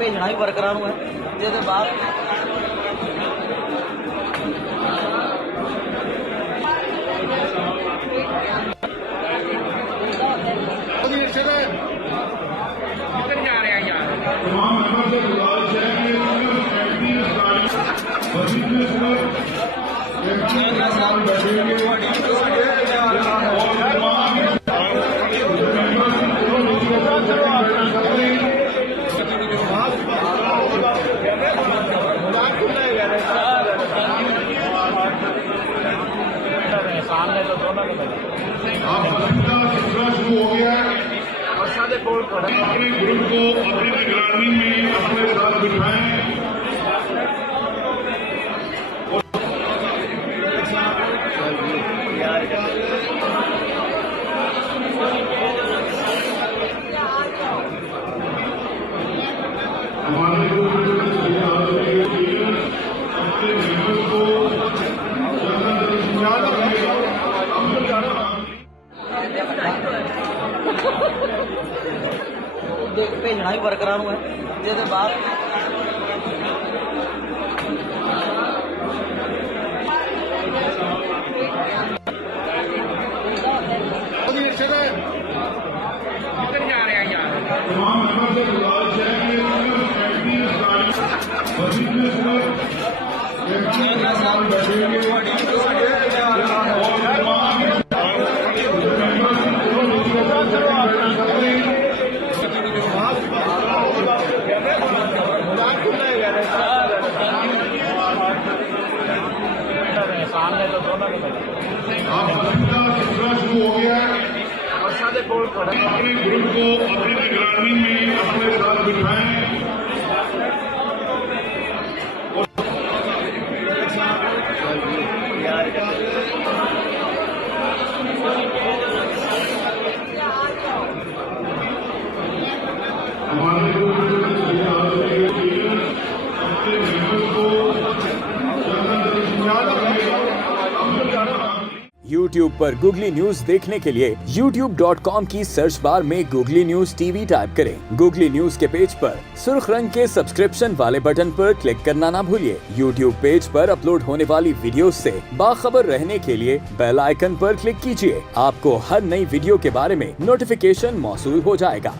भेजना भी वर्करां नूं है जिहदे बाद शुरू हो गया अपने ग्रुप को अपनी निगरानी में अपने साथ बिठाएं। हमारे भेजना भी वर्करां नूं है जिहदे बाद तमाम मेंबर से गुजारिश है शुरू हो गया अपने ग्रुप को अपनी निगरानी में अपने साथ बिठाएं। YouTube पर गूगली न्यूज देखने के लिए youtube.com की सर्च बार में गूगली न्यूज टीवी टाइप करें। गूगली न्यूज के पेज पर सुर्ख रंग के सब्सक्रिप्शन वाले बटन पर क्लिक करना ना भूलिए। YouTube पेज पर अपलोड होने वाली वीडियो से बाखबर रहने के लिए बेल आइकन पर क्लिक कीजिए। आपको हर नई वीडियो के बारे में नोटिफिकेशन मौसूल हो जाएगा।